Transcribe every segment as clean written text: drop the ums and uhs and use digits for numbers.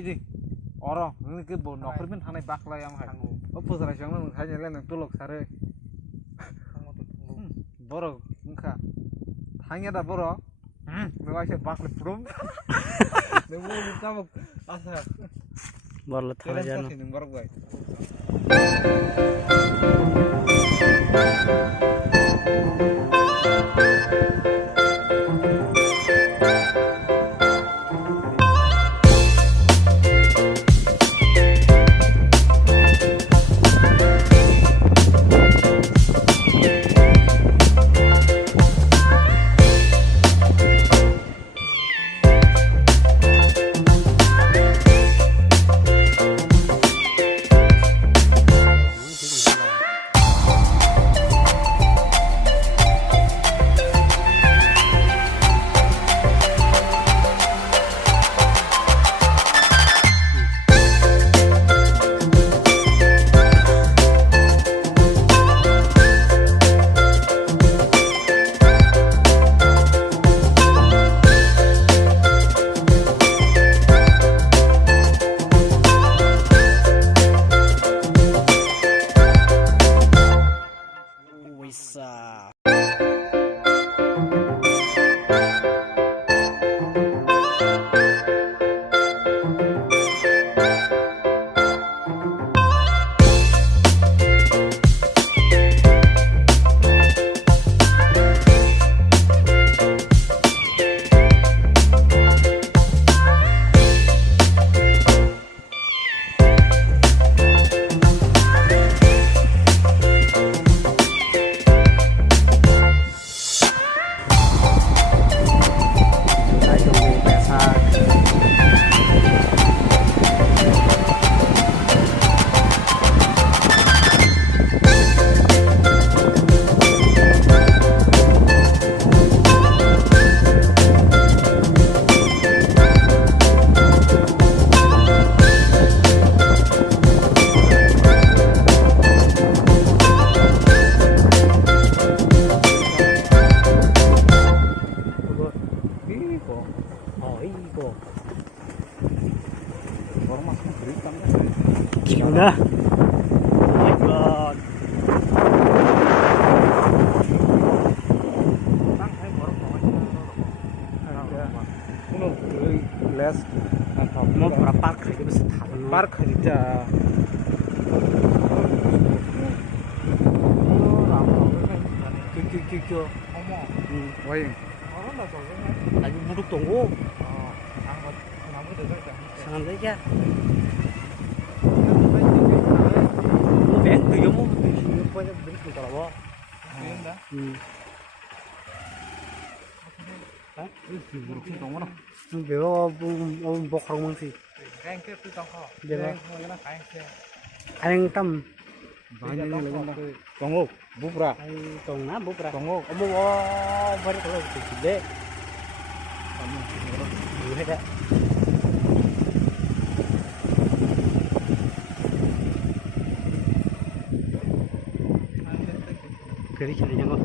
Haji, orang ini ke bon, nokter pun hanai bakla yang hai. Oh pusara siang nang hai jalan nang tulok sare. Borok, muka. Hanya dah borok. Memang saya bakla prum. Nemu muka mau asa. Borok thang jano. Borok guys. Gimana? Hebat. Les Mau berapa kali bisa tahu? park aja. Kiki. Woi. Lagi buruk tunggu. Sangat saja. Ben, dia mau begini punya begini kalau apa? Hah? Itu buruk tunggu mana? Bewa bokrong mangsi. Kain ke tu tunggu. Bewa. Kain ke. Ayang tam. Banyak lagi mana? Tunggu, bubra. Ay tong na bupra. Tunggu. Omo bari kalau gede. Ini ada. Kiri kiri jangan.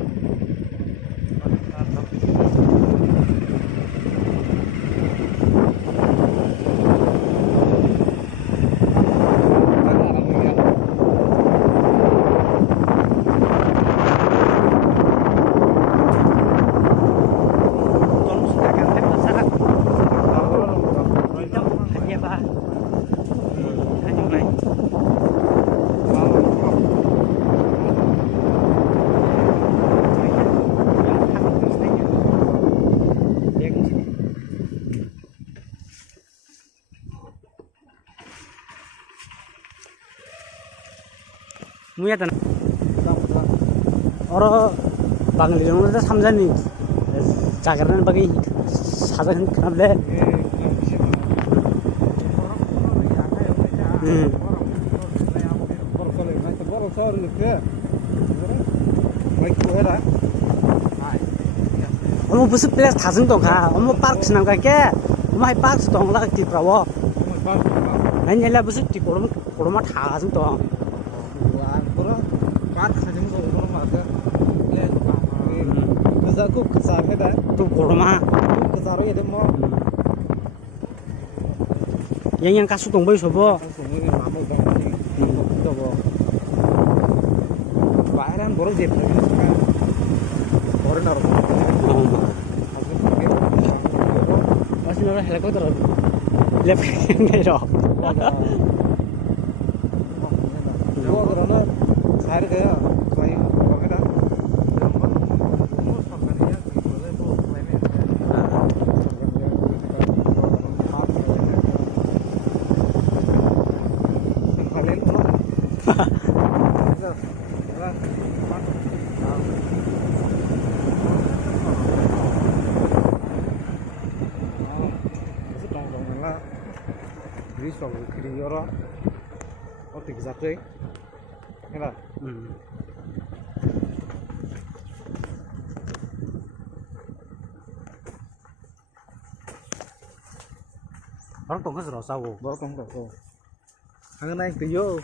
Muya tan. Orang Bangli orang itu samjani. Jakarta bagi sahaja kenapa? Om busu pelas thasung dong ka, om park senang ka ke, om hai park dong lah di prawo. Hanya lah busu di kolam thasung dong. Park saja tu kolam ada. Kezaku kesar ada. Tu kolam. Kesar ada mau. yang kasu dongbai sobo. Ini mamu bang ini. Coba. Bayaran baru dia pergi sekarang. Baru naruh. Aku pergi. Masih naruh helikopter. Lepas ini ro. Gua karena saya kaya kayu pakai dah. Umur sampai dia boleh tuh lainnya. Kalian tuh. Risau kiri orang, otik zakre, kena. Orang tongkat serasa wo. Bawa kamu kau. Angan naik tuh yo.